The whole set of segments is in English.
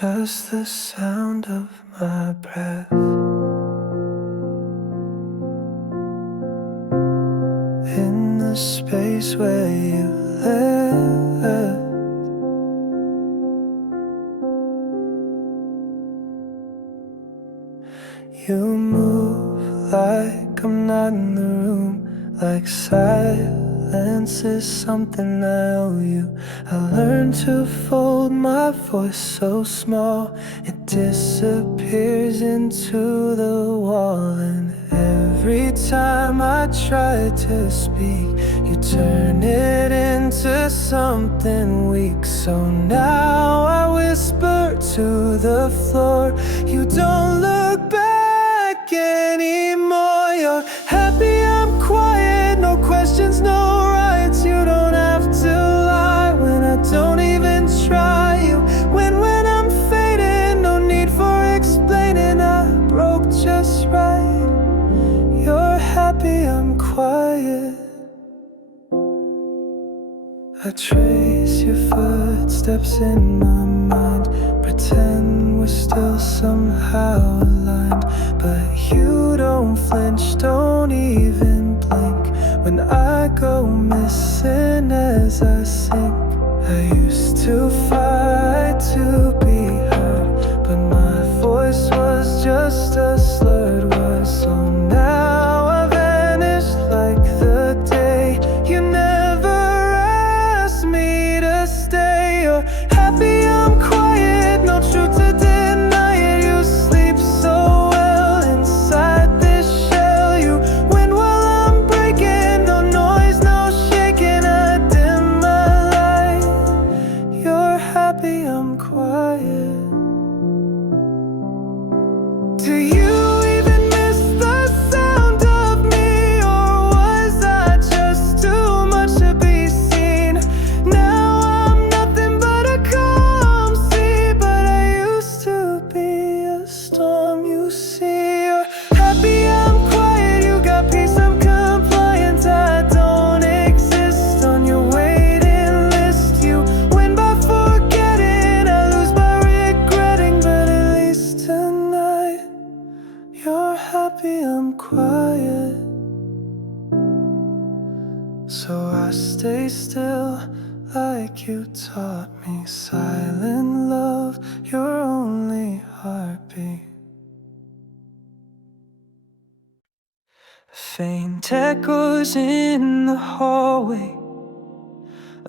Just the sound of my breath in the space where you left. You move like I'm not in the room, like silence is something I owe you. I learned to fold my voice so small it disappears into the wall. And every time I try to speak, you turn it into something weak. So now I whisper to the floor, you don't look back anymore. You're happy I'm quiet, no questions, no rights. You don't have to lie when I don't even try. You win when I'm fading, no need for explaining. I broke just right. You're happy I'm quiet. I trace your footsteps in my mind, pretend we're still somehow aligned. But you don't flinch, don't even blink when I go missing as I sink. I used to fight to be heard, but my voice was just a slurred word. So now I vanish like the day you never asked me to stay. You're happy I'm quiet, no truth to deny it. You sleep so well inside this shell. You win while I'm breaking, no noise, no shaking. I dim my light. You're happy I'm quiet. Do you even miss the sound of me, or was I just too much to be seen? Now I'm nothing but a calm sea, but I used to be a storm. You see, you're happy I'm quiet, you got peace, I'm compliant. I don't exist on your waiting list. You win by forgetting, I lose by regretting. But at least tonight you're happy I'm quiet. So I stay still like you taught me. Silent love, your only heartbeat. Faint echoes in the hallway,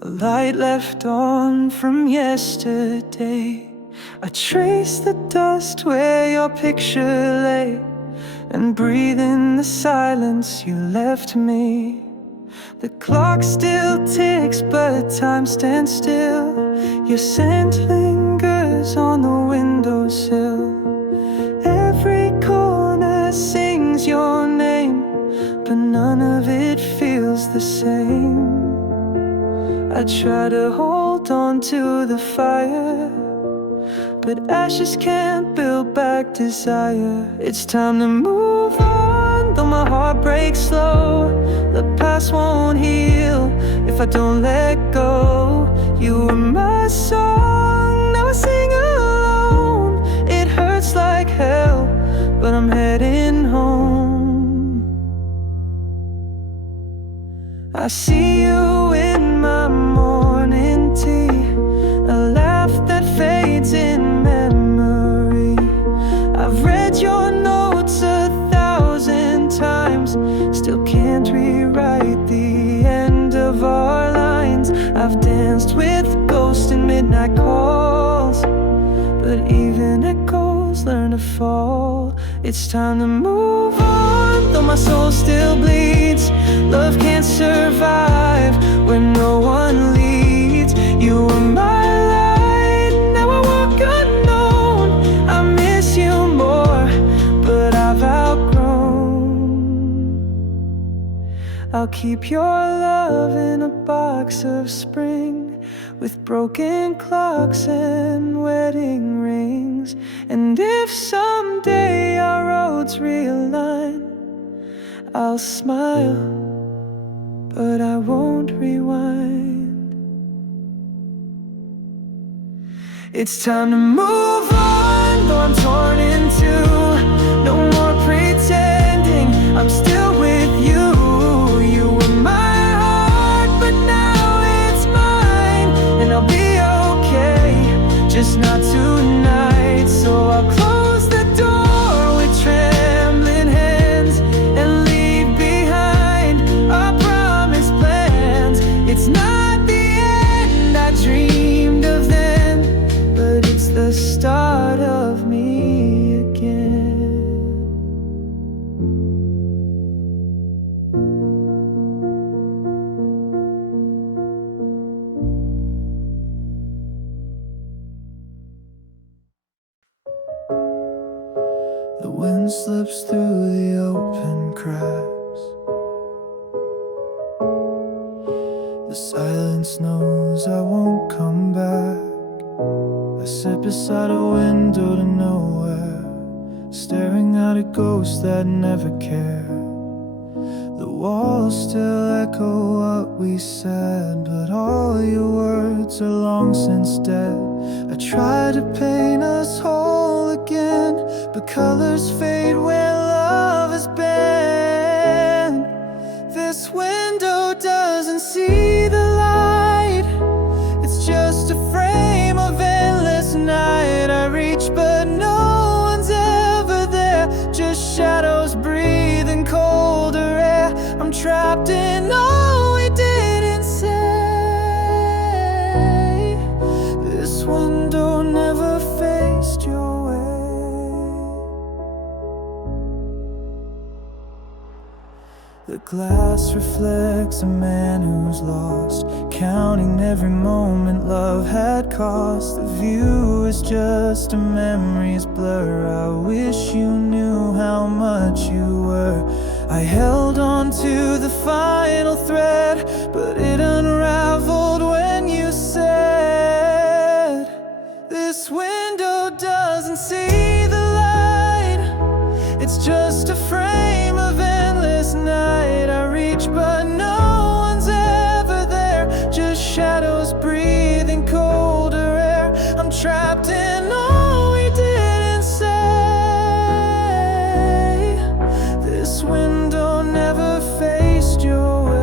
a light left on from yesterday. I trace the dust where your picture lay, and breathe in the silence you left me. The clock still ticks, but time stands still. Your scent lingers on the windowsill. Every corner sings your name, but none of it feels the same. I try to hold on to the fire, but ashes can't build back desire. It's time to move on, though my heart breaks slow. The past won't heal if I don't let go. You were my song, now I sing alone. It hurts like hell, but I'm heading home. I see you in my morning tea, a laugh that fades in memory. I've read your notes 1,000 times, still can't rewrite the end of our lines. I've danced with ghosts in midnight calls, but even echoes learn to fall. It's time to move on, though my soul still bleeds. Love can't survive where no one leads. You were my light, now I walk unknown. I miss you more, but I've outgrown. I'll keep your love in a box of spring, with broken clocks and wedding rings. And if someday our roads realign, I'll smile, but I won't rewind. It's time to move on, though I'm torn in two. No more pretending I'm still with you. You were my heart, but now it's mine. And I'll be okay, just not tonight. So I'll close the door with trembling hands and leave behind our promised plans. It's not the end I dreamed of then, but it's the start of me again. The wind slips through the open cracks. The silence knows I won't come back. I sit beside a window to nowhere, staring at a ghost that never cared. The walls still echo what we said, but all your words are long since dead. I try to paint us whole again, but colors fade where love has been. This window doesn't see the light. It's just a frame of endless night. I reach but no one's ever there, just shadows breathing colder air. I'm trapped in all we didn't say. This window never faced your way. The glass reflects a man who's lost, counting every moment love had cost. The view is just a memory's blur. I wish you knew how much you were. I held on to the final thread, but it unraveled when you said, this window doesn't see the light. It's just a frame of endless night. I reach but no one's ever there, just shadows breathing colder air. I'm trapped in all we didn't say. This window never faced your way.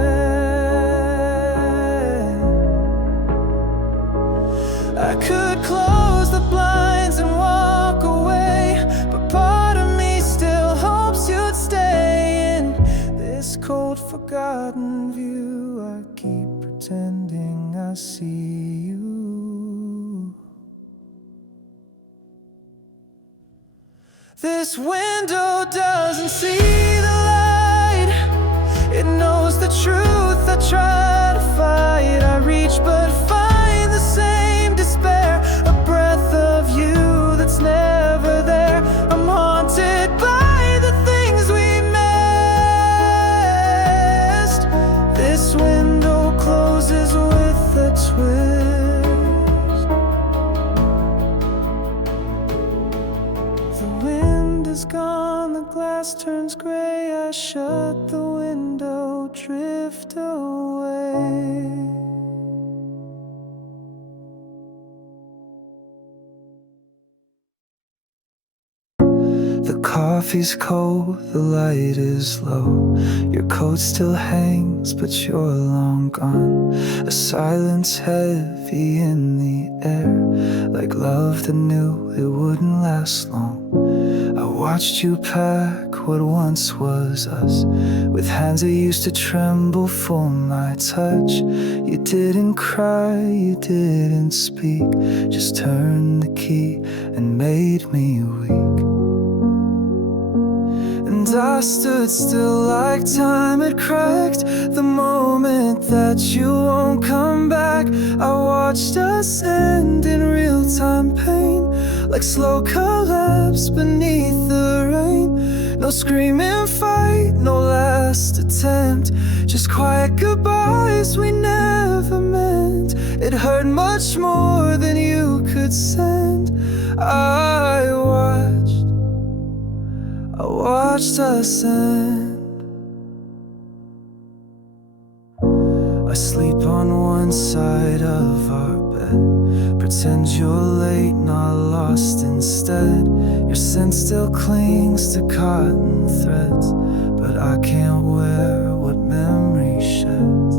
I could close the blinds and walk away, but part of me still hopes you'd stay in this cold, forgotten view. I keep pretending I see you. This window doesn't see the light. It knows the truth. I try to fight. I reach but find the same despair, a breath of you that's never there. I'm haunted by the things we missed. This window closes with a twist. The wind is gone, the glass turns gray. I shut the window, drift away. The coffee's cold, the light is low. Your coat still hangs, but you're long gone. A silence heavy in the air, like love that knew it wouldn't last long. I watched you pack what once was us, with hands that used to tremble for my touch. You didn't cry, you didn't speak, just turned the key and made me weak. And I stood still like time had cracked, the moment that you won't come back. I watched us end in real-time pain, like slow collapse beneath the rain. No screaming fight, no last attempt, just quiet goodbyes we never meant. It hurt much more than you could send. I watched us end. I sleep on one side of our bed, Pretend you're late, not lost instead. Your scent still clings to cotton threads, but I can't wear what memory sheds.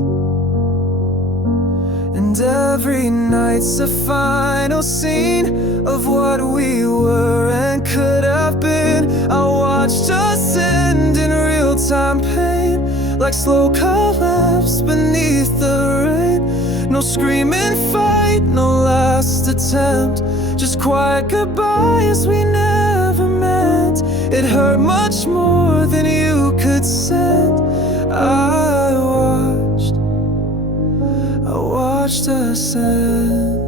And every night's a final scene of what we were and could have been. I watched us end in real-time pain, like slow collapse beneath the rain. No screaming fight, no last attempt, just quiet goodbyes we never meant. It hurt much more than you could send. I watched us end.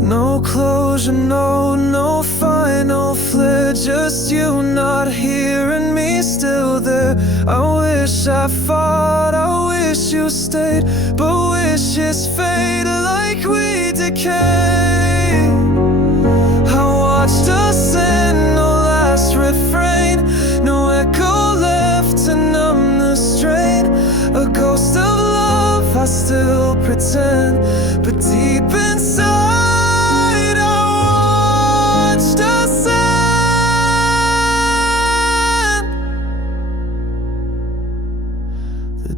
No closure, no final flare, just you not here and me still there. I wish I fought, I wish you stayed, but wishes fade like we decay. I watched us end, no last refrain, no echo left to numb the strain. A ghost of love I still pretend, but deep inside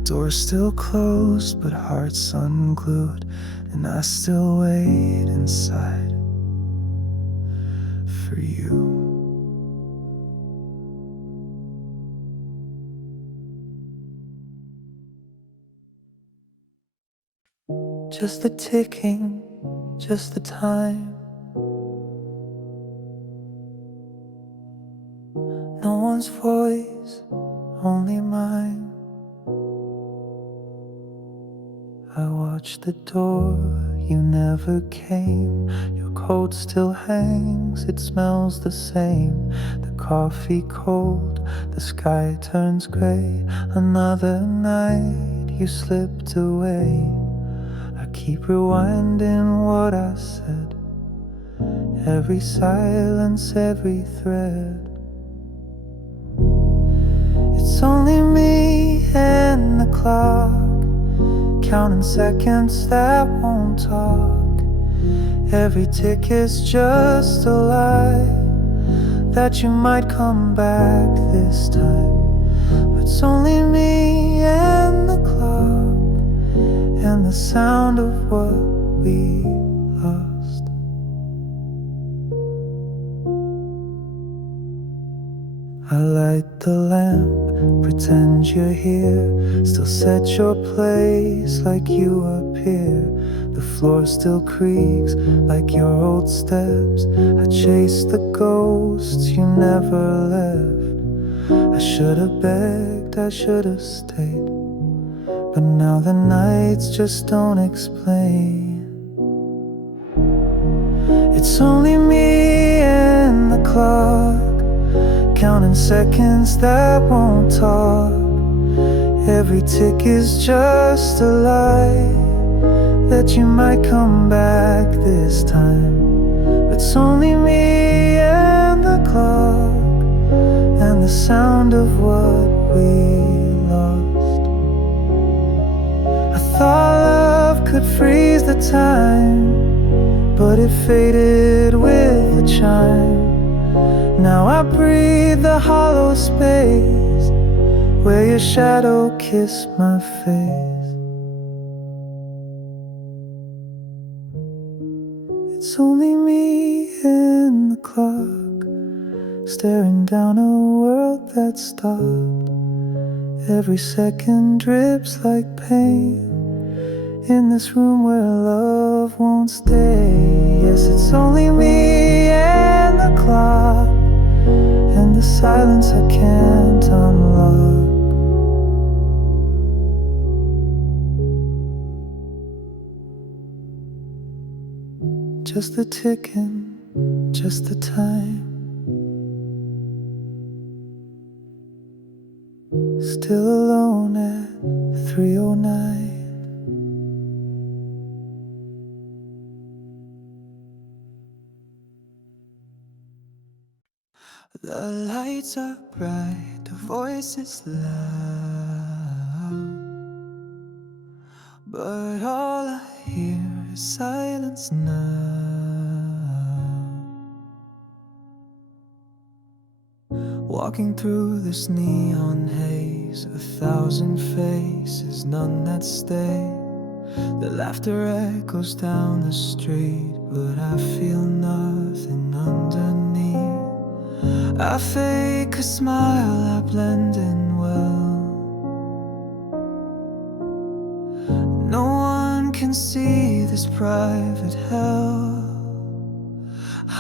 door's still closed, but heart's unglued, and I still wait inside for you. Just the ticking, just the time. No one's voice, only mine. I watched the door, you never came. Your coat still hangs, it smells the same. The coffee cold, the sky turns gray. Another night, you slipped away. I keep rewinding what I said, every silence, every thread. It's only me and the clock, counting seconds that won't talk. Every tick is just a lie, that you might come back this time. But it's only me and the clock, and the sound of what we lost. I light the lamp, pretend you're here, still set your place like you appear. The floor still creaks like your old steps. I chase the ghosts you never left. I should've begged, I should've stayed, but now the nights just don't explain. It's only me and the clock, counting seconds that won't talk. Every tick is just a lie, that you might come back this time. But it's only me and the clock, and the sound of what we lost. I thought love could freeze the time, but it faded with the chime. Now I breathe the hollow space where your shadow kissed my face. It's only me and the clock, staring down a world that stopped. Every second drips like pain in this room where love won't stay. Yes, it's only me and the clock, and the silence I can't unlock. Just the ticking, just the time. Still alone at 3:09. The lights are bright, the voice is loud, but all I hear is silence now. Walking through this neon haze, 1,000 faces, none that stay. The laughter echoes down the street, but I feel nothing underneath. I fake a smile, I blend in well. No one can see this private hell.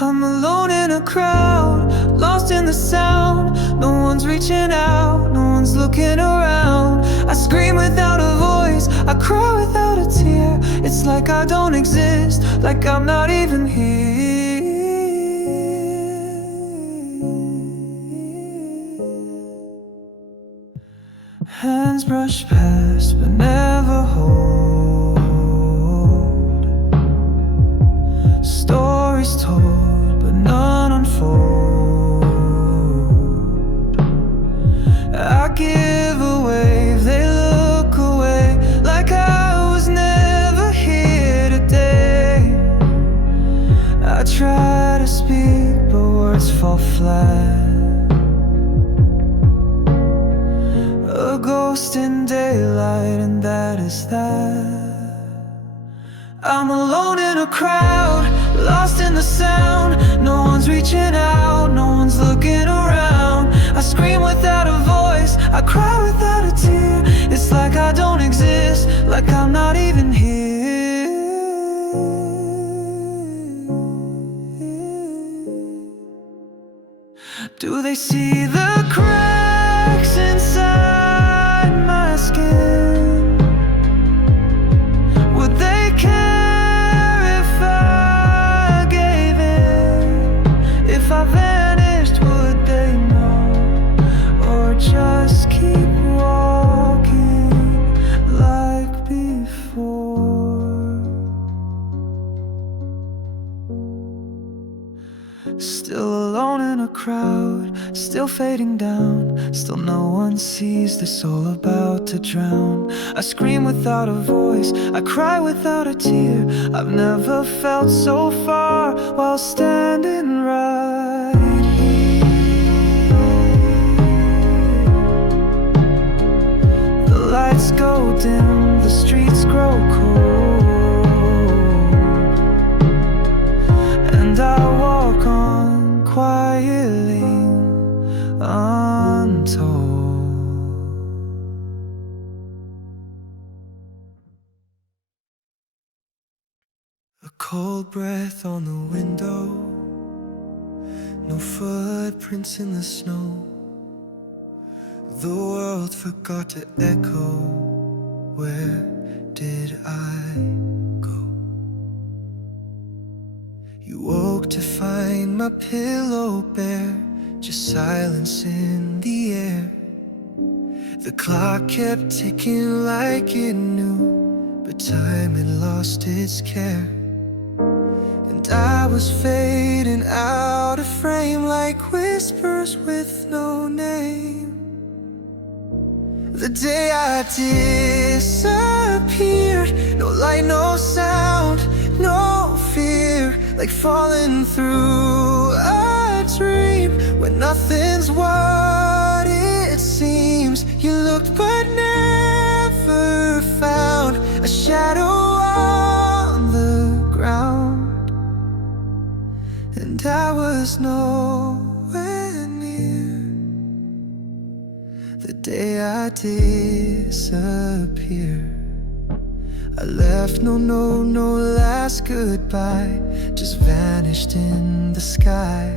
I'm alone in a crowd, lost in the sound. No one's reaching out, no one's looking around. I scream without a voice, I cry without a tear. It's like I don't exist, like I'm not even here. Hands brush past but never hold. Stories told but none unfold. I give a wave, they look away, like I was never here today. I try to speak but words fall flat. A ghost in daylight, and that is that. I'm alone in a crowd, lost in the sound. No one's reaching out, no one's looking around. I scream without a voice, I cry without a tear. It's like I don't exist, like I'm not even here. Do they see the cracks inside my skin? Would they care if I gave in? If I vanished, would they know? Or just keep walking like before? Still alone in a crowd, still fading down. Still no one sees this soul about to drown. I scream without a voice, I cry without a tear. I've never felt so far while standing right here. The lights go dim, the streets grow cold, and I walk on quietly, untold. A cold breath on the window, no footprints in the snow. The world forgot to echo. Where did I go? You woke to find my pillow bare, just silence in the air. The clock kept ticking like it knew, but time had lost its care. And I was fading out of frame like whispers with no name. The day I disappeared, no light, no sound, no fear, like falling through a dream when nothing's what it seems. You looked but never found a shadow on the ground, and I was nowhere near the day I disappeared. I left no last goodbye, just vanished in the sky.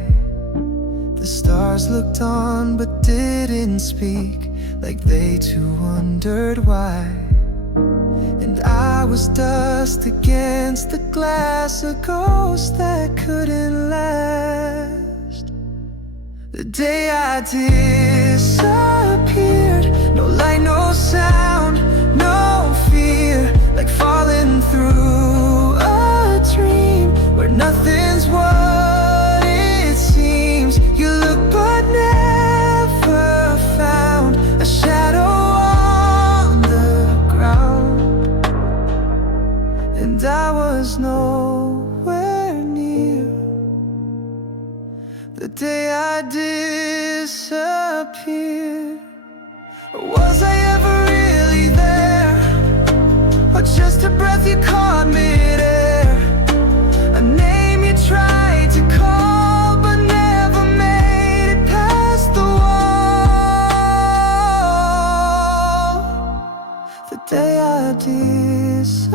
The stars looked on but didn't speak, like they too wondered why. And I was dust against the glass, a ghost that couldn't last. The day I disappeared, no light, no sound, no fear, like falling through a dream where nothing's what it seems. You look but day I disappeared. Was I ever really there? Or just a breath you caught midair? A name you tried to call but never made it past the wall. The day I disappeared,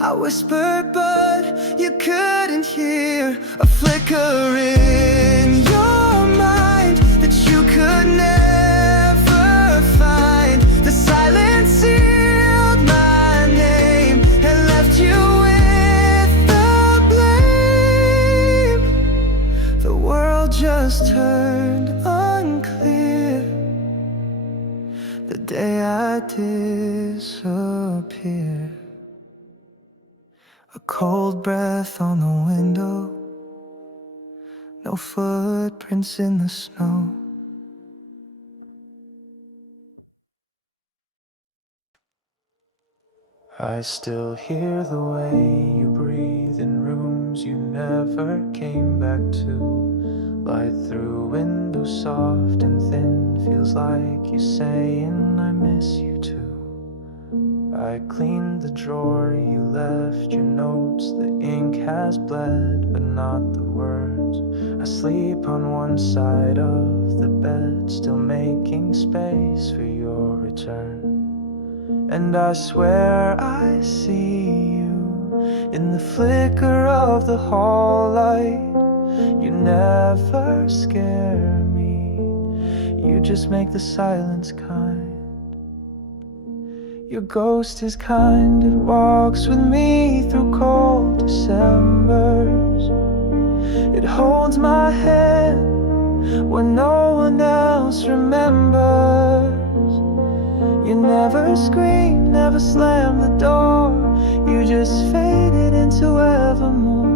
I whispered but you couldn't hear. A flicker in your mind that you could never find. The silence sealed my name and left you with the blame. The world just turned unclear the day I disappeared. A cold breath on the window, no footprints in the snow. I still hear the way you breathe in rooms you never came back to. Light through windows soft and thin, feels like you're saying I miss you too. I cleaned the drawer you left your notes. The ink has bled, but not the words. I sleep on one side of the bed, still making space for your return. And I swear I see you in the flicker of the hall light. You never scare me, you just make the silence kind. Your ghost is kind, it walks with me through cold Decembers. It holds my hand when no one else remembers. You never scream, never slam the door. You just faded into evermore.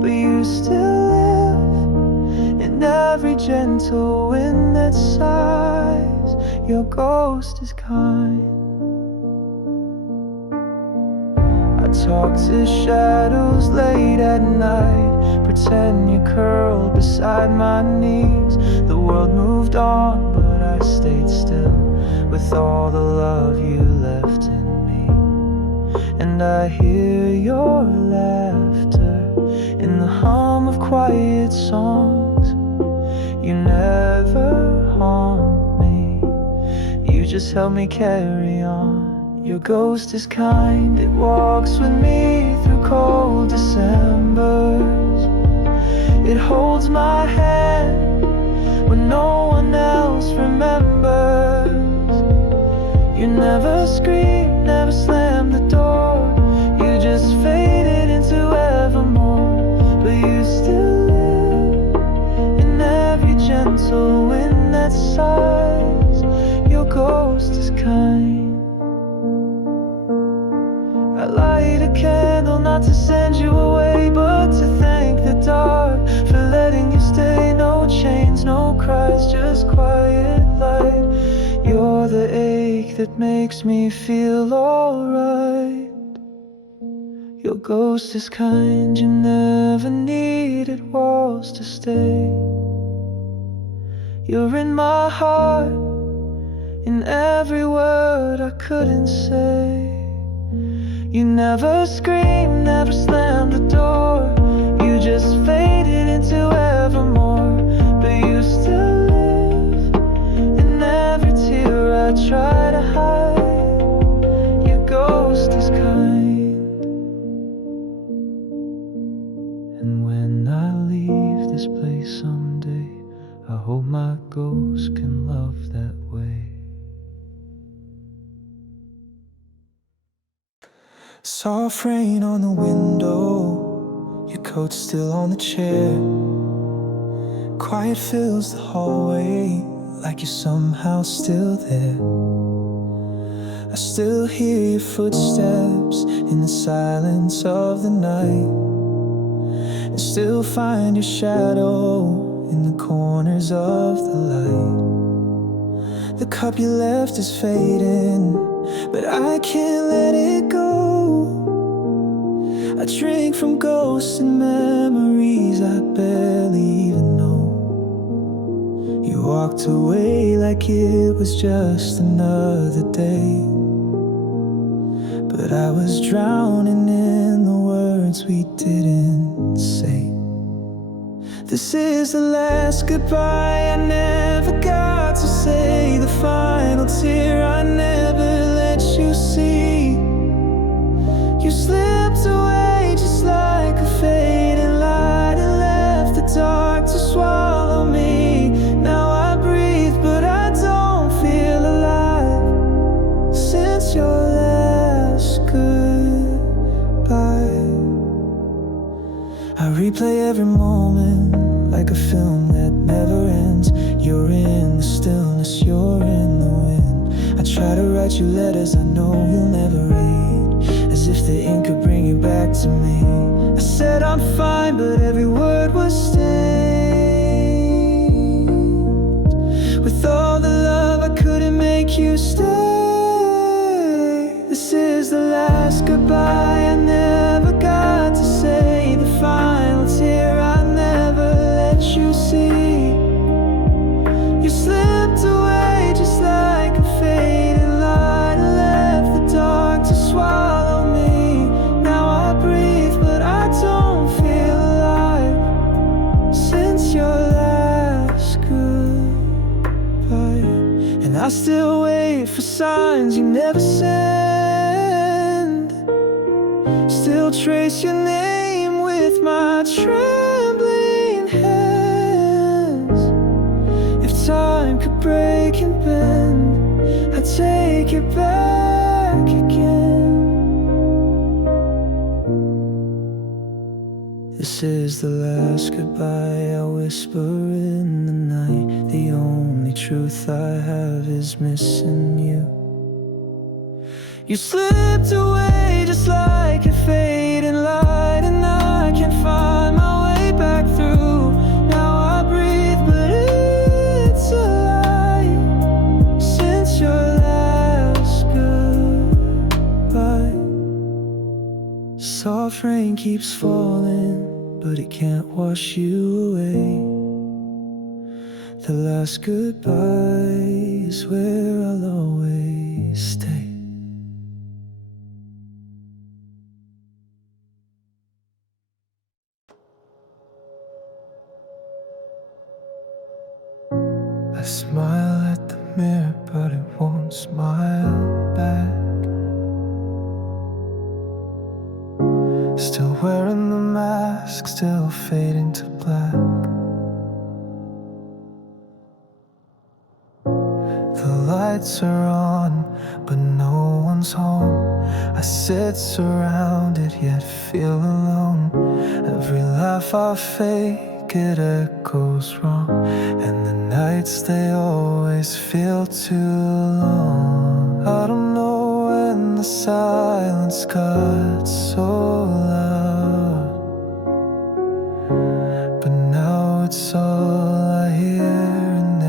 But you still live in every gentle wind that sighs. Your ghost is kind. Talk to shadows late at night, pretend you curled beside my knees. The world moved on, but I stayed still with all the love you left in me. And I hear your laughter in the hum of quiet songs. You never haunt me, you just help me carry on. Your ghost is kind, it walks with me through cold Decembers. It holds my hand when no one else remembers. You never scream, never slam the door. You just faded into evermore. But you still live in every gentle wind that sighs. Your ghost is kind. I light a candle not to send you away, but to thank the dark for letting you stay. No chains, no cries, just quiet light. You're the ache that makes me feel alright. Your ghost is kind, you never needed walls to stay. You're in my heart, in every word I couldn't say. You never scream, never slam the door. You just faded into evermore. But you still live in every tear I try to hide. Your ghost is kind. And when I leave this place someday, I hope my ghost can love that way. Soft rain on the window, your coat still on the chair. Quiet fills the hallway, like you're somehow still there. I still hear your footsteps in the silence of the night, and still find your shadow in the corners of the light. The cup you left is fading, but I can't let it go. I drink from ghosts and memories I barely even know. You walked away like it was just another day, but I was drowning in the words we didn't say. This is the last goodbye I never got to say, the final tear I never let you see. You slipped away just like a fading light and left the dark to swallow me. Now I breathe but I don't feel alive since your last goodbye. I replay every moment like a film that never ends. You're in the stillness, you're in the wind. I try to write you letters I know you'll never read, as if the ink could bring you back to me. I said I'm fine, but every word was stained with all the love I couldn't make you stay. This is the last goodbye I never got to say, the final tear I never let you see. You slipped away just like a fading light and left the dark to swallow me. Now I breathe but I don't feel alive since your last goodbye. And I still wait for signs you never send, still trace your name with my trembling hands. If time could break and bend, I'd take it back again. This is the last goodbye I whisper in the night. The only truth I have is missing you. You slipped away just like a fading light, and I can't find my way back through. Now I breathe but it's a lie since your last goodbye. Soft rain keeps falling, but it can't wash you away. The last goodbye is where I'll always stay. I smile at the mirror, but it won't smile back. Still wearing the mask, still fading to black. The lights are on, but no one's home. I sit surrounded, yet feel alone. Every laugh I fake, it echoes wrong, and the nights, they always feel too long. I don't know when the silence got so loud, but now it's all I hear in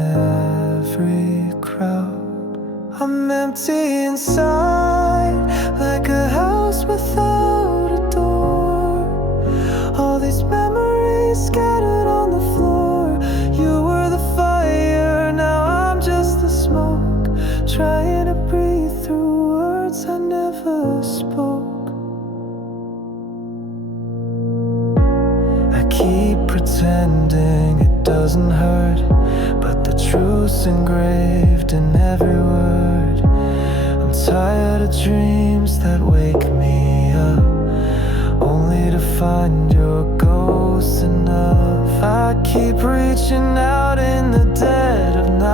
every crowd. I'm empty inside, like a house without a door. All these memories scattered on the floor. You were the fire, now I'm just the smoke, trying to breathe through words I never spoke. I keep pretending it doesn't hurt, but the truth's engraved in every word. I'm tired of dreams that wake me up, only to find your ghost enough. I keep reaching out in the dead of night,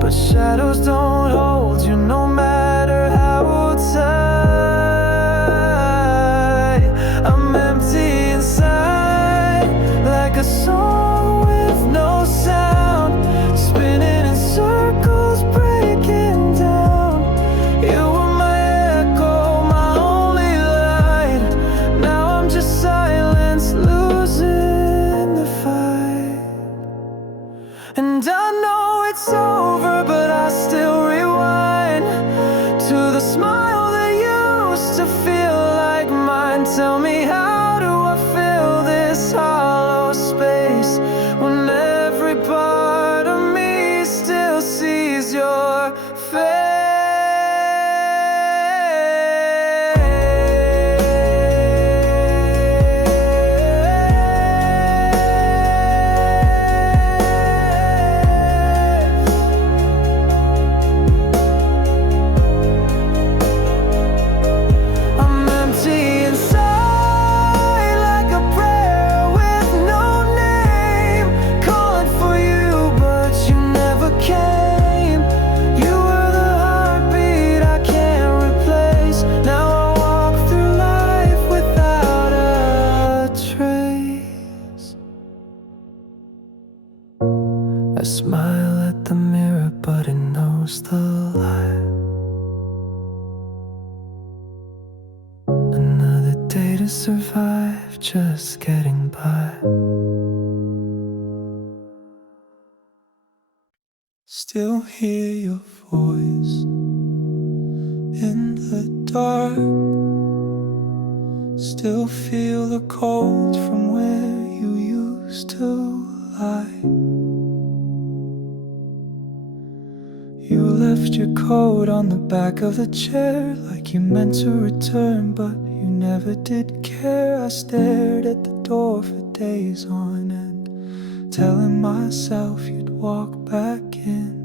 but shadows don't hold you no matter how tight. I'm empty inside, like a song with no sound, spinning in circles, breaking down. You were my echo, my only light. Now I'm just silence, losing the fight. And I know it's over, but I still rewind to the smile that I smile at the mirror, but it knows the lie. Another day to survive, just getting by. Still hear your voice in the dark. Still feel the cold from where you used to lie. You left your coat on the back of the chair, like you meant to return, but you never did care. I stared at the door for days on end, telling myself you'd walk back in.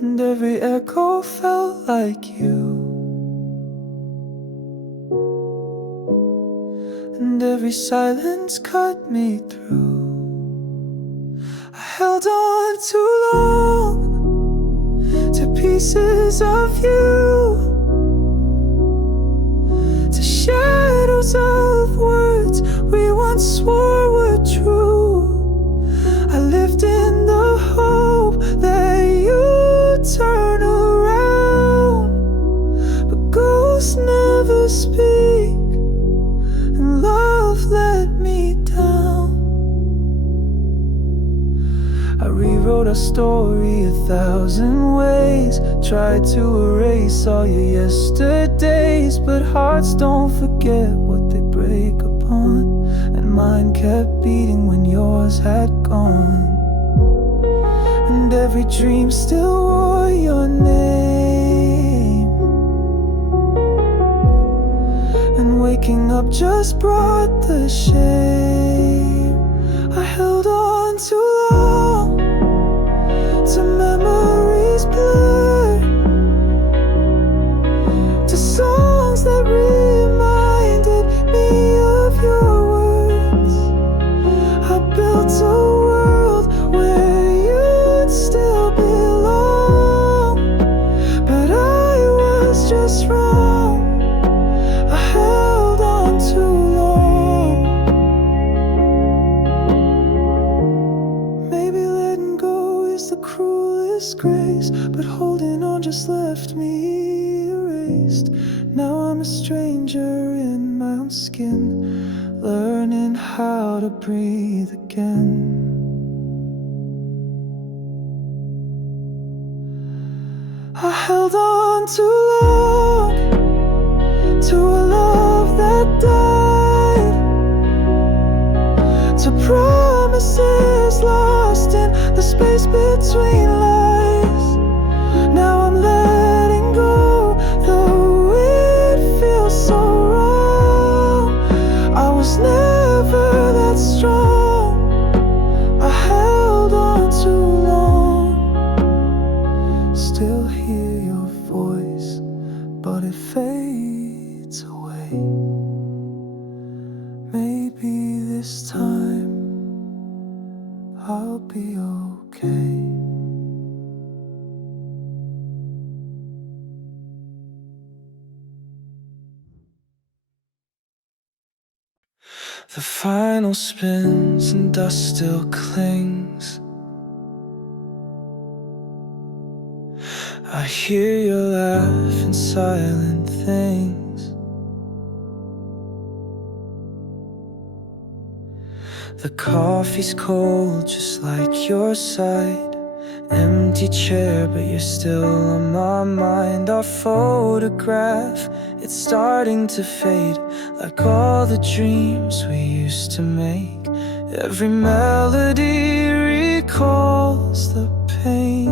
And every echo felt like you, and every silence cut me through. I held on too long to pieces of you, to shadows of words we once swore were true. I lived in the hope that you'd turn around, but ghosts never speak, and love let me down. I rewrote our story 1,000 ways, tried to erase all your yesterdays, but hearts don't forget what they break upon, and mine kept beating when yours had gone. And every dream still wore your name, and waking up just brought the shame. I held on too long to memories blurred, to songs that reminded me of your words. I built a world where you'd still belong, but I was just wrong. I held on too long. Maybe letting go is the cruelest grace, but holding on just left me erased. Now I'm a stranger in my own skin, learning how to breathe again. I held on too long to a love that died, to promises lost in the space between lies. Now I'm letting go, though it feels so wrong. I was never that strong. I held on too long. Still hear your voice, but it fades away. Maybe this time I'll be okay. The final spins and dust still clings. I hear your laugh in silent things. The coffee's cold, just like your side. Empty chair, but you're still on my mind. Our photograph, it's starting to fade, like all the dreams we used to make. Every melody recalls the pain.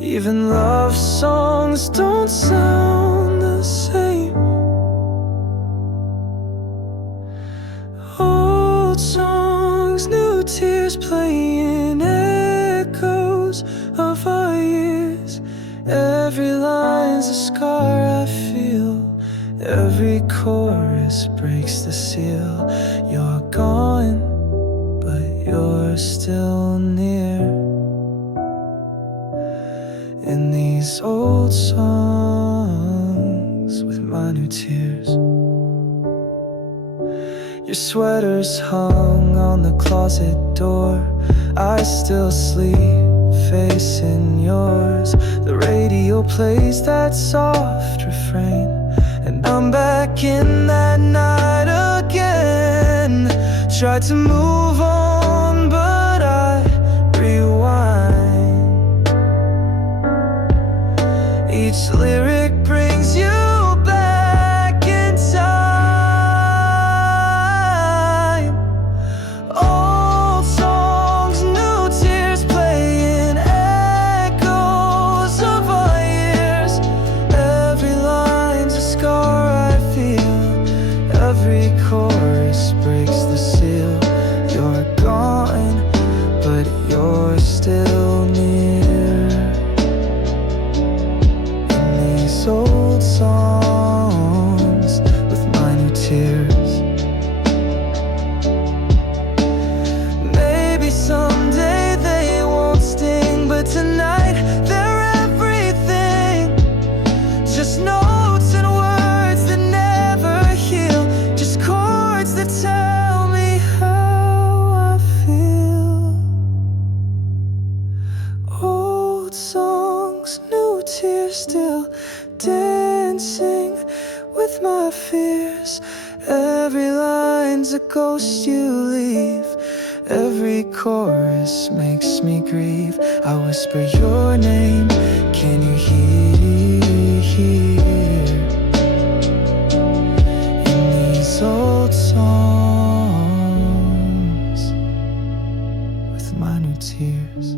Even love songs don't sound the same. Old songs, new tears playing echoes of our years. Every line's a scar I feel, every chorus breaks the seal. You're gone, but you're still near. In these old songs with my new tears, Your sweater's hung on the closet door. I still sleep facing yours. The radio plays that soft refrain, and I'm back in that night again. Tried to move on, but I rewind. Each lyric brings you back in time. Old songs, new tears, playing echoes of our years. Every line's a scar I feel. Every chorus breaks the seal. You're gone, but you're still near. In these old songs with my new tears. Maybe someday they won't sting, but tonight they're everything. Just notes and words that never heal. Just chords that tell me how I feel. Old songs, new tears, still dancing with my fears. Every line's a ghost you leave. Every chorus makes me grieve. I whisper your name, can you hear? In these old songs with my new tears.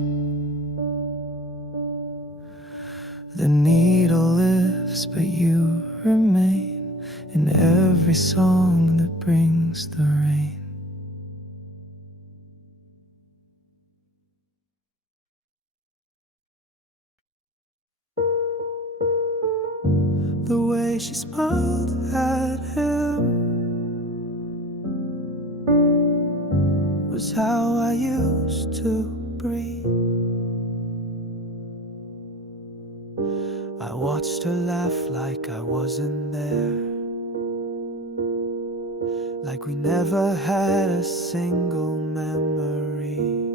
The needle lifts, but you remain in every song that brings the rain. The way she smiled at him was how I used to breathe. I watched her laugh like I wasn't there, like we never had a single memory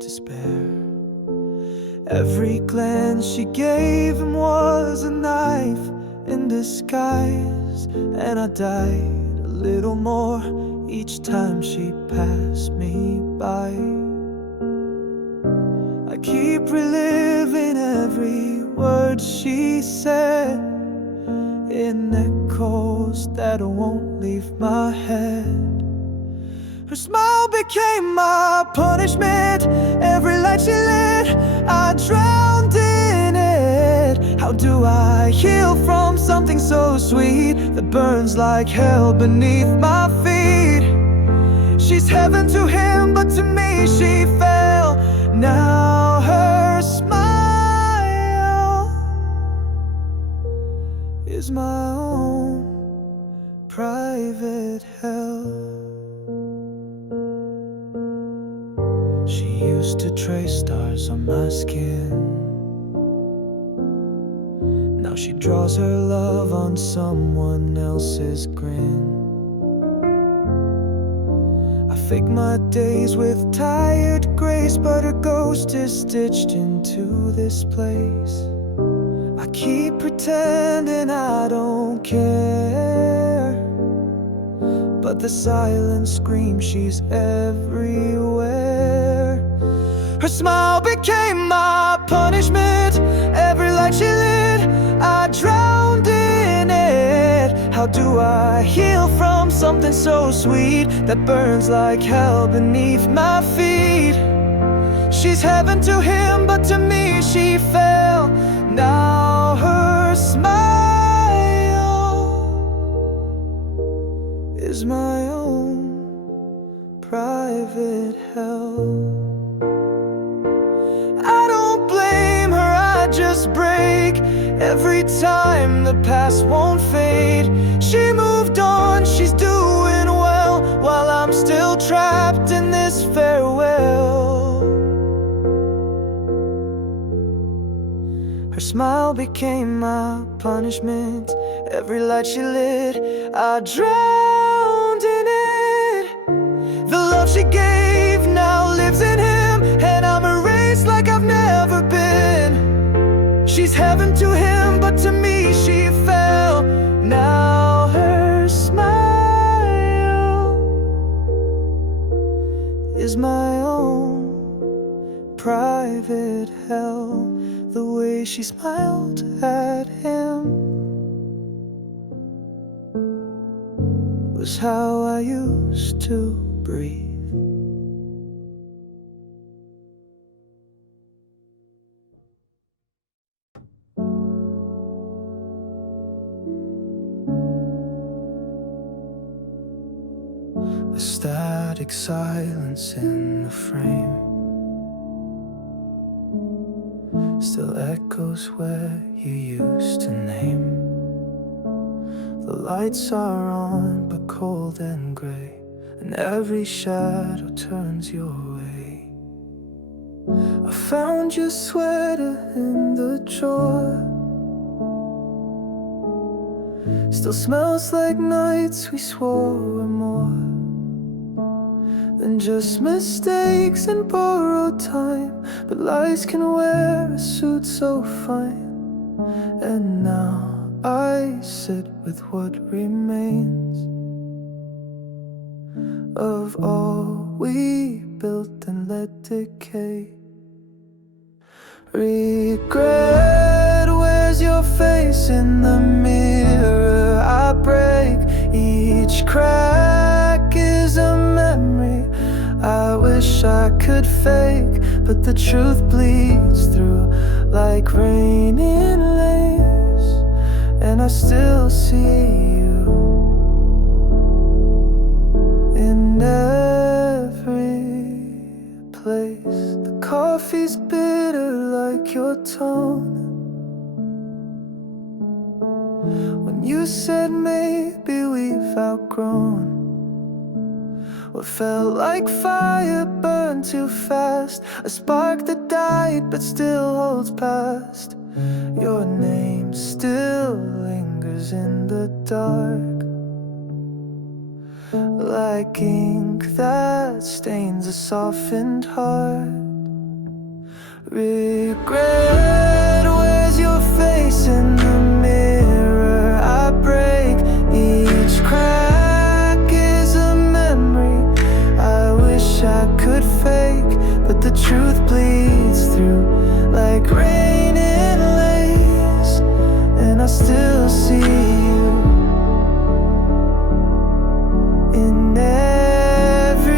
to spare. Every glance she gave him was a knife in disguise, and I died a little more each time she passed me by. I keep reliving every word she said in echoes that won't leave my head. Her smile became my punishment. Every light she lit, I drowned in it. How do I heal from something so sweet that burns like hell beneath my feet? She's heaven to him, but to me she fell. Now her smile is my own private hell. She used to trace stars on my skin. Now she draws her love on someone else's grin. I fake my days with tired grace, but her ghost is stitched into this place. I keep pretending I don't care, but the silence screams she's everywhere. Her smile became my punishment. Every light she lit, I drowned in it. How do I heal from something so sweet that burns like hell beneath my feet? She's heaven to him, but to me she fell. Now her smile is my own private hell. I don't blame her, I just break every time the past won't fade. She moved on, she's doing well, while I'm still trapped in this farewell. Her smile became my punishment. Every light she lit, I drowned in it. she gave now lives in him, and I'm erased like I've never been. She's heaven to him, but to me she fell. Now her smile is my own private hell. The way she smiled at him was how I used to breathe. A static silence in the frame still echoes where you used to name. The lights are on but cold and gray, and every shadow turns your way. I found your sweater in the drawer, still smells like nights we swore were more than just mistakes and borrowed time. But lies can wear a suit so fine, and now I sit with what remains of all we built and let decay. Regret, where's your face in the mirror? I break, each crack is a memory I wish I could fake, but the truth bleeds through like rain in layers, and I still see you in every place. The coffee's bitter like your tone when you said maybe we've outgrown what felt like fire burned too fast, a spark that died but still holds past. Your name still lingers in the dark, like ink that stains a softened heart. Regret, where's your face in the mirror? I break, each crack is a memory I wish I could fake, but the truth bleeds through like rain in lace, and I still see you in every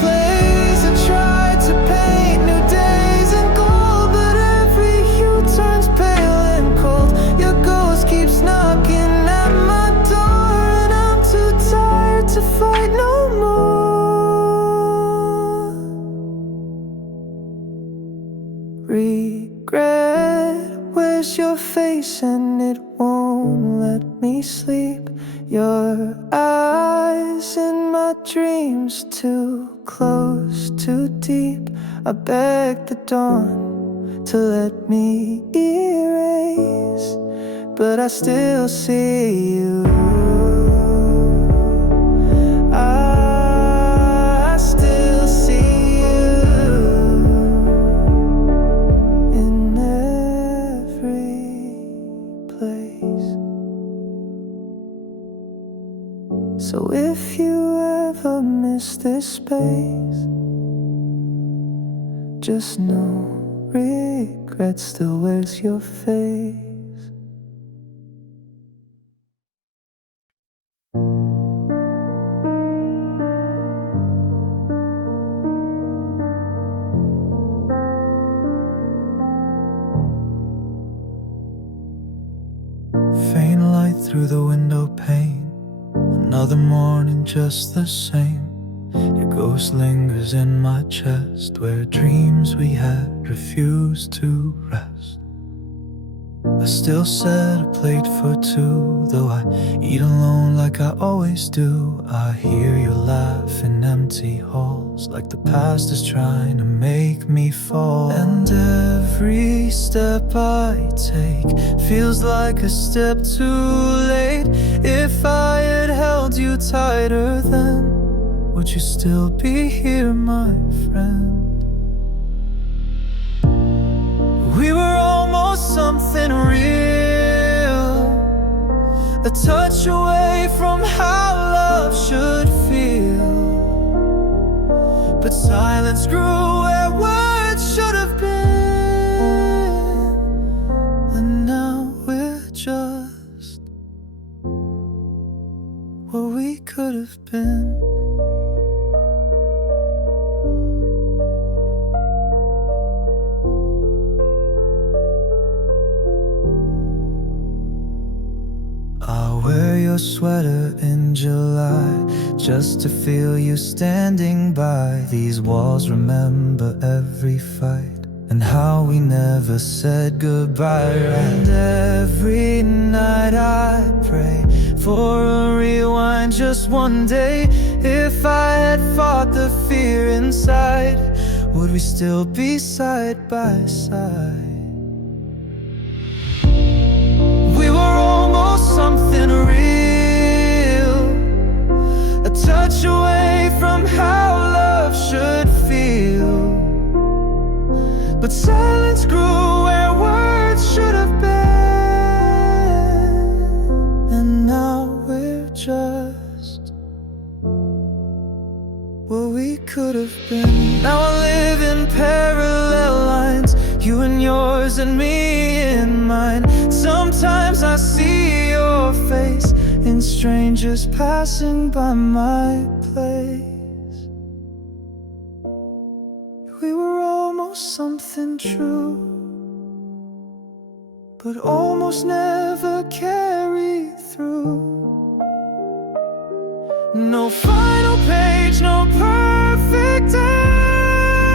place. I tried to paint new days in gold, but every hue turns pale and cold. Your ghost keeps knocking at my door, and I'm too tired to fight no more. Regret, where's your face, and it won't let me sleep. Your eyes in my dreams, too close, too deep. I beg the dawn to let me erase, but I still see you. I still see you in every place. So if you ever miss this space, just know regret still wears your face. Faint light through the window pane, another morning just the same. Your ghost lingers in my chest, where dreams we had refused to rest. I still set a plate for two, though I eat alone like I always do. I hear your laugh in empty halls, like the past is trying to make me fall. And every step I take feels like a step too late. If I had held you tighter then, would you still be here, my friend? We were almost something real, a touch away from how love should feel. But silence grew where words should have been, and now we're just what we could have been. I'll wear your sweater in July just to feel you standing by. These walls remember every fight and how we never said goodbye. And every night I pray for a rewind, just one day. If I had fought the fear inside, would we still be side by side? We were almost something real, a touch away from how love should feel. But silence grew where words should have been, and now we're just what we could have been. Now I live in parallel lines, you in yours and me in mine. Sometimes I see your face in strangers passing by my place. We were almost something true, but almost never carried through. No final page, no perfect end,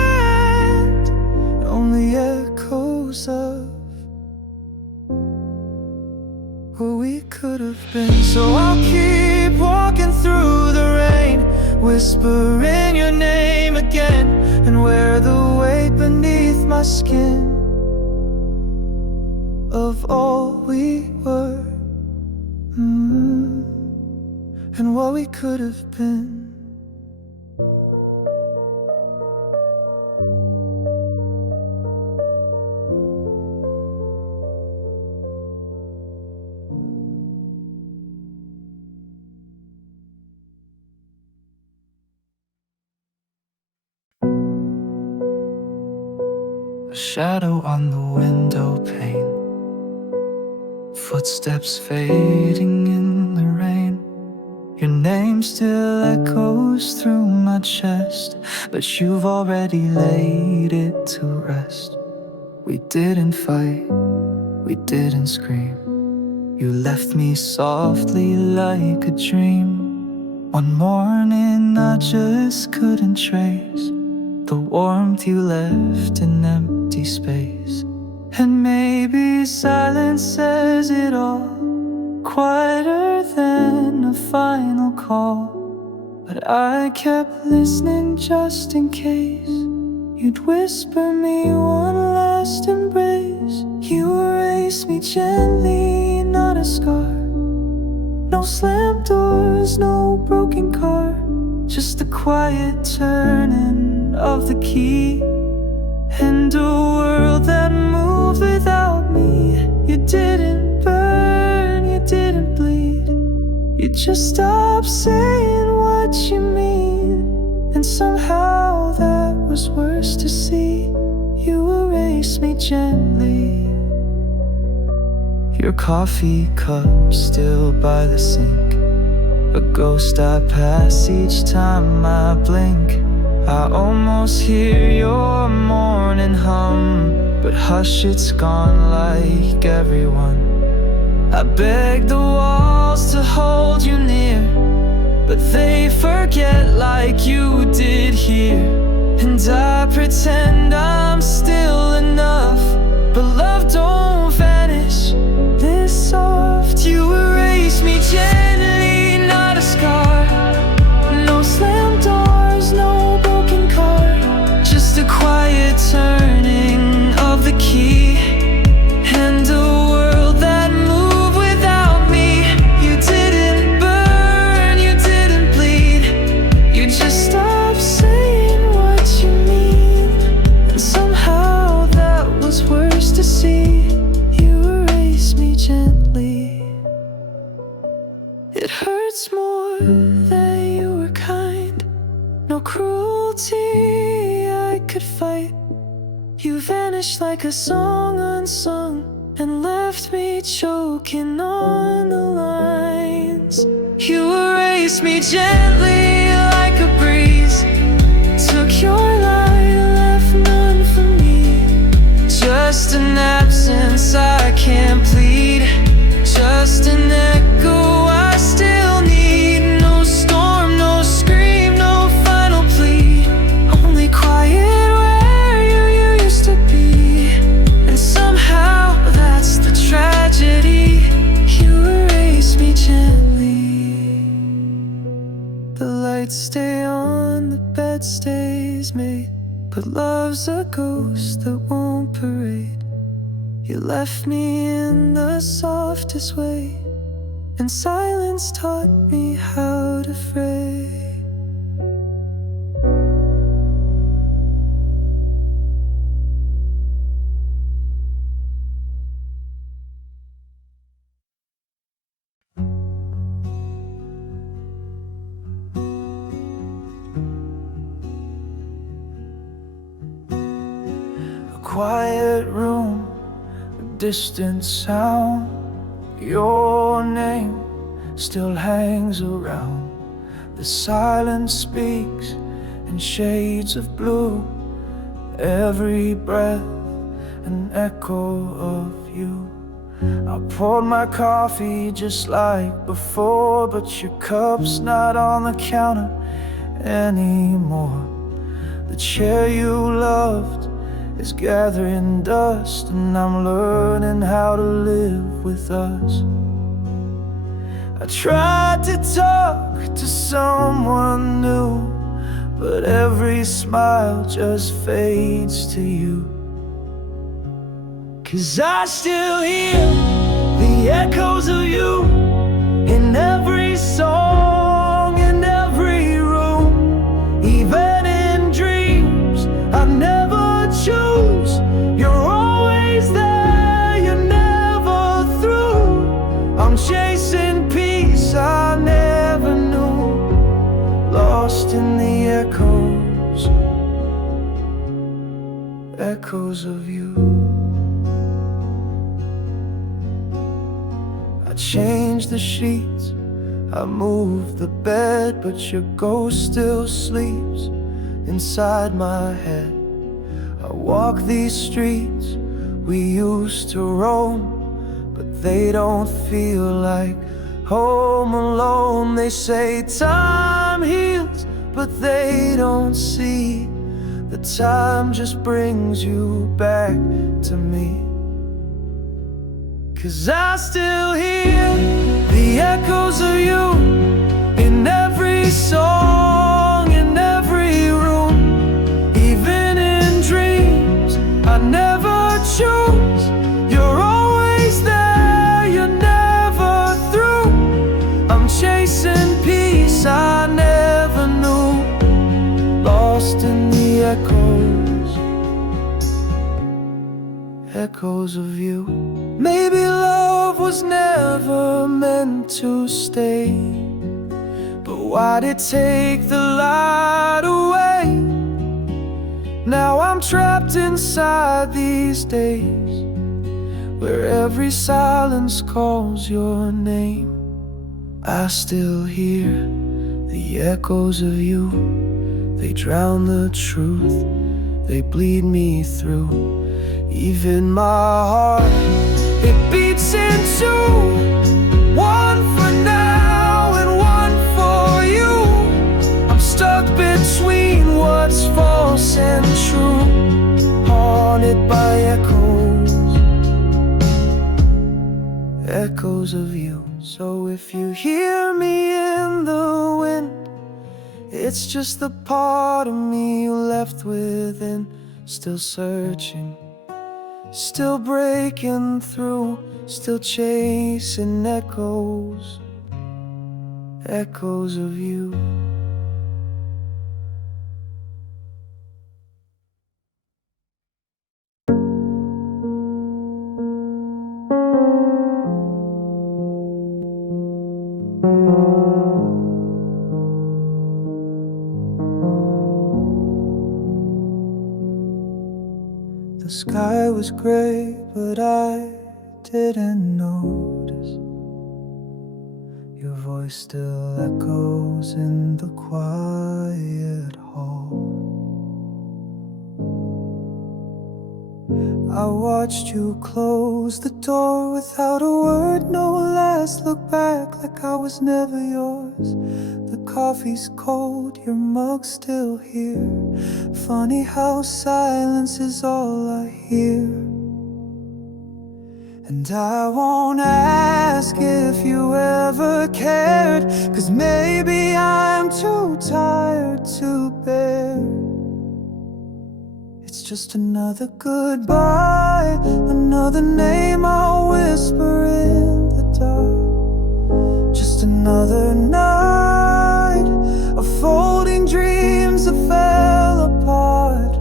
only echoes of what we could have been. So I'll keep walking through the rain, whispering your name again, and wear the weight beneath my skin of all we were, and what we could have been. A shadow on the window pane, footsteps fading in the rain. Your name still echoes through my chest, but you've already laid it to rest. We didn't fight, we didn't scream. You left me softly like a dream. One morning I just couldn't trace the warmth you left in empty space. And maybe silence says it all, quieter than a final call. But I kept listening just in case you'd whisper me one last embrace. You erased me gently, not a scar. No slammed doors, no broken car, just the quiet turning of the key, and a world that moved without me. You didn't burn, you didn't bleed, you just stopped saying what you mean. And somehow that was worse to see. You erased me gently. Your coffee cup still by the sink, a ghost I pass each time I blink. I almost hear your morning hum, but hush, it's gone like everyone. I beg the walls to hold you near, but they forget like you did here. And I pretend I'm still enough, but love don't vanish this soft. You erase me gently, not a scar. No slammed doors, no broken car, just a quiet turning of the key, and a world that moved without me. You didn't burn, you didn't bleed, you just hurts more that you were kind. No cruelty I could fight. You vanished like a song unsung and left me choking on the lines. You erased me gently like a breeze. Took your light, left none for me. Just an absence I can't plead. Just an echo I still need. No storm, no scream, no final plea. Only quiet where you used to be. And somehow that's the tragedy. You erase me gently. The lights stay on, the bed stays made, but love's a ghost that won't parade. You left me in the softest way, and silence taught me how to fray. A quiet room, distant sound. Your name still hangs around. The silence speaks in shades of blue. Every breath an echo of you. I poured my coffee just like before, but your cup's not on the counter anymore. The chair you loved is gathering dust, and I'm learning how to live with us. I tried to talk to someone new, but every smile just fades to you. 'Cause I still hear the echoes of you in every song, in every room. Even in dreams I never choose, you're always there, you're never through. I'm chasing peace I never knew, lost in the echoes of you. I changed the sheets, I moved the bed, but your ghost still sleeps inside my head. I walk these streets we used to roam, but they don't feel like home alone. They say time heals, but they don't see the time just brings you back to me. 'Cause I still hear the echoes of you in every song, in every room. Even in dreams I never choose, you're always there, you're never through. I'm chasing peace I never knew, lost in the echoes of you. Maybe love was never meant to stay, but why'd it take the light away? Now I'm trapped inside these days, where every silence calls your name. I still hear the echoes of you. They drown the truth, they bleed me through. Even my heart, it beats in two, one for now and one for you. I'm stuck between what's false and true, haunted by echoes of you. So if you hear me in the wind, it's just the part of me you left within, still searching, still breaking through, still chasing echoes of you. sky was gray, but I didn't notice. Your voice still echoes in the quiet hall. I watched you close the door without a word, no last look back, like I was never yours. The coffee's cold, your mug's still here. Funny how silence is all I hear. And I won't ask if you ever cared, 'cause maybe I'm too tired to bear. It's just another goodbye, another name I'll whisper in the dark. Just another night of folding dreams that fell apart.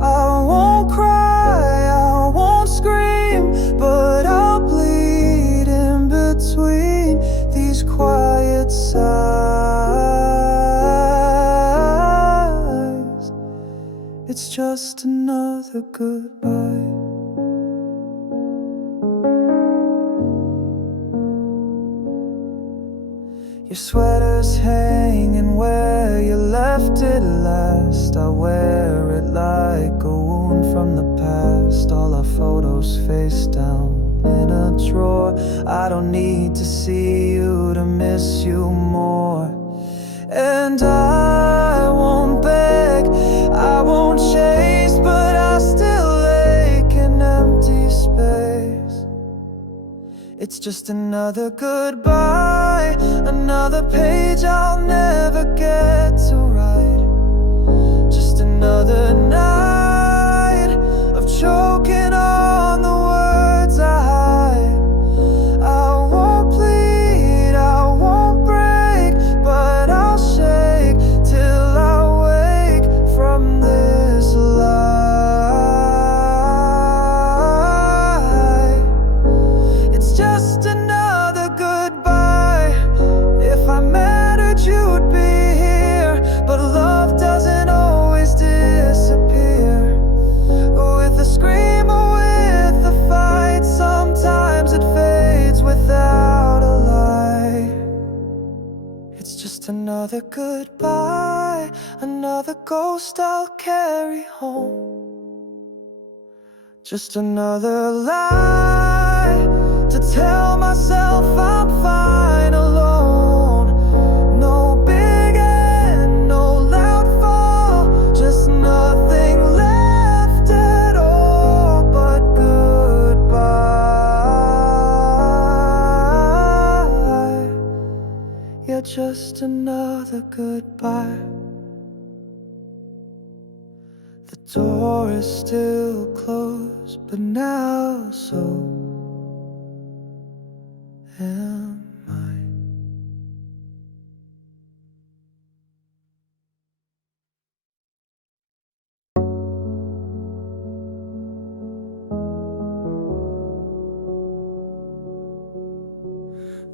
I won't cry, I won't scream, but I'll bleed in between these quiet sighs. It's just another goodbye. Your sweater's hanging where you left it last. I wear it like a wound from the past. All our photos face down in a drawer. I don't need to see you to miss you more. And I won't beg, I won't chase, but I still ache in empty space. It's just another goodbye, another page I'll never get to write. Just another night of choking on the words I hide. I won't bleed, I won't break, but I'll shake till I wake from this lie. It's just another goodbye. If I mattered, you'd be here, but love doesn't always disappear. With a scream or with a fight, sometimes it fades without a lie. It's just another goodbye, another ghost I'll carry home. Just another lie to tell myself I'm fine alone. No big end, no loud fall, just nothing left at all but goodbye. Yeah, just another goodbye. The door is still closed, but now so am I.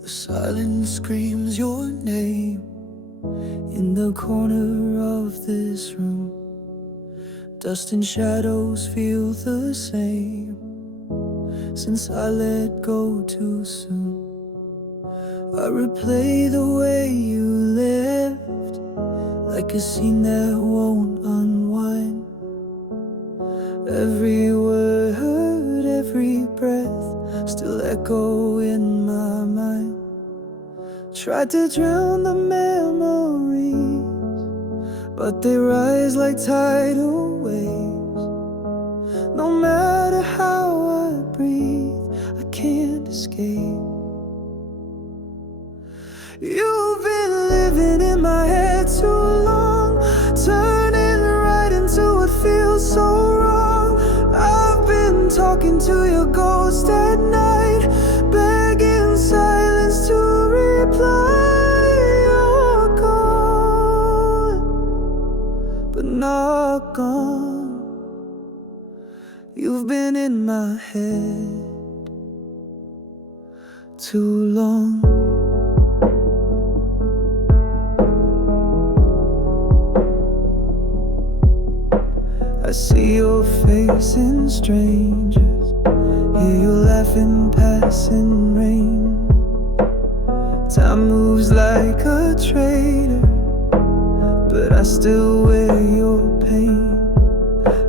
The silence screams your name in the corner of this room. Dust and shadows feel the same since I let go too soon. I replay the way you left, like a scene that won't unwind. Every word, every breath still echo in my mind. Tried to drown the memories, but they rise like tidal waves. No matter how I breathe, I can't escape. You've been living in my head too long, turning right into what feels so wrong. I've been talking to your ghost at night, begging silence to reply. You're gone, but not gone. You've been in my head too long. I see your face in strangers, hear you laughing passing rain. Time moves like a traitor, but I still wear your pain.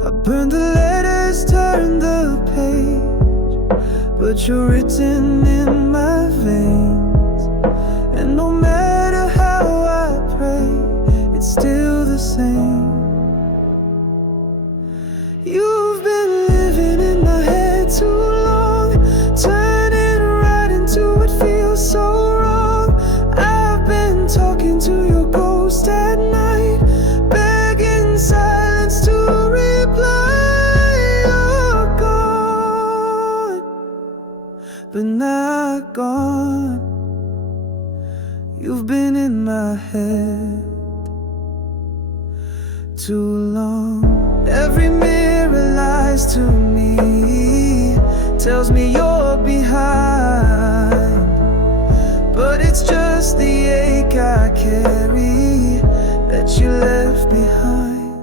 I burned the letters, turned the page, but you're written in my veins. And no matter how I pray, it's still the same. You've been living in my head too long, turning right into what feels so wrong. I've been talking to your ghost at night, begging silence to reply. You're gone, but not gone. You've been in my head too long. Every mirror lies to me, tells me you're behind, but it's just the ache I carry that you left behind.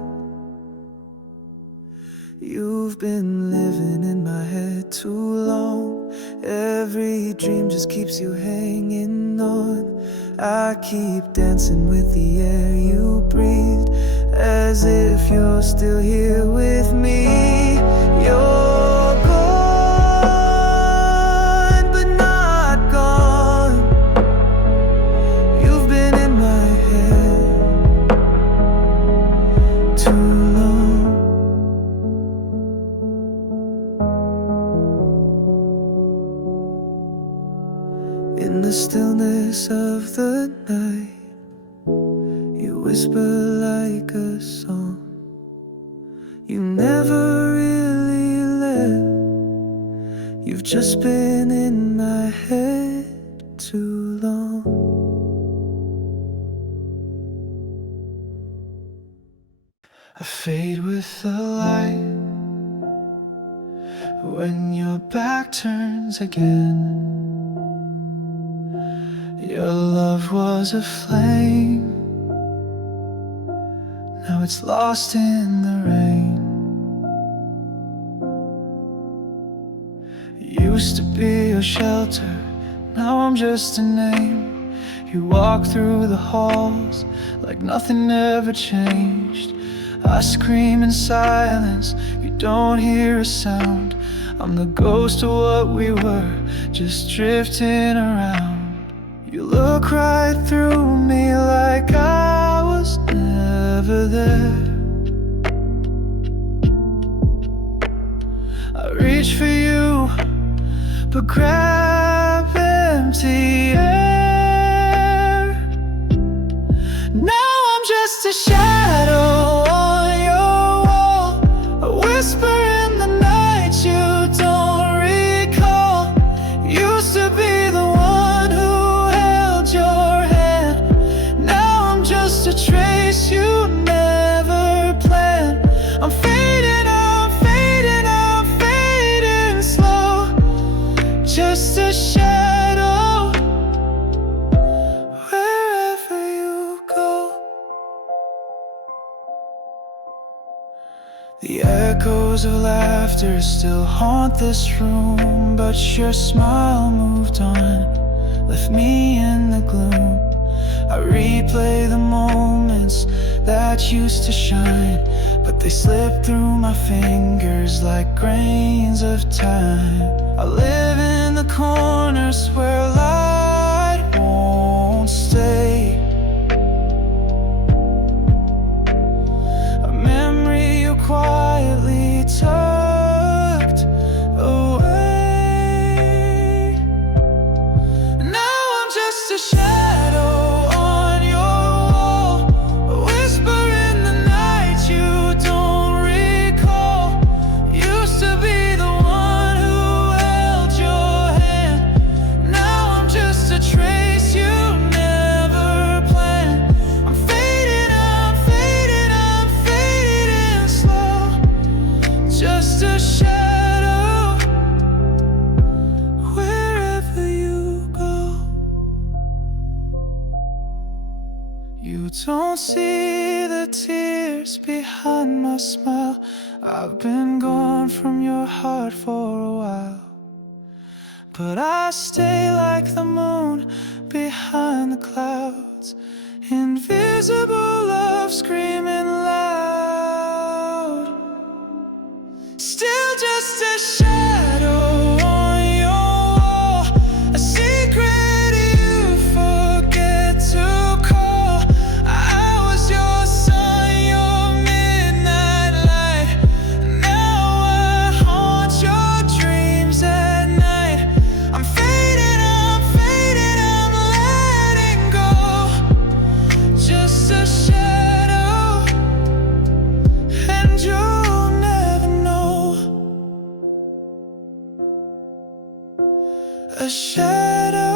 You've been living in my head too long. Every dream just keeps you hanging on. I keep dancing with the air you breathed, as if you're still here with me. You're gone, but not gone. You've been in my head too long. In the stillness of the night, you whisper like a song. You never really left. You've just been in my head too long. I fade with the light when your back turns again. Your love was a flame, now it's lost in the rain. Used to be your shelter, now I'm just a name. You walk through the halls like nothing ever changed. I scream in silence, you don't hear a sound. I'm the ghost of what we were, just drifting around. You look right through me like I was never there. I reach for you, but grab empty air. Now I'm just a shadow on your wall, a whisper in the night you don't recall. Used to be the one who held your hand, now I'm just a trace you never planned. I'm fading, I'm fading, I'm fading slow, just a shadow wherever you go. The echoes of laughter still haunt this room, but your smile moved on, left me in the gloom. I replay the moments that used to shine, but they slip through my fingers like grains of time. I live in the corners where light won't stay, a memory you quietly tucked away. Now I'm just a shadow on your wall, a whisper in the night you don't recall. Used to be the one who held your hand, now I'm You don't see the tears behind my smile. I've been gone from your heart for a while, but I stay like the moon behind the clouds, invisible love screaming loud. Still just a shadow on your wall, a secret you forget to call. I was your sun, your midnight light. Now I haunt your dreams at night. I'm fading, I'm letting go. Just a shadow, and you'll never know. A shadow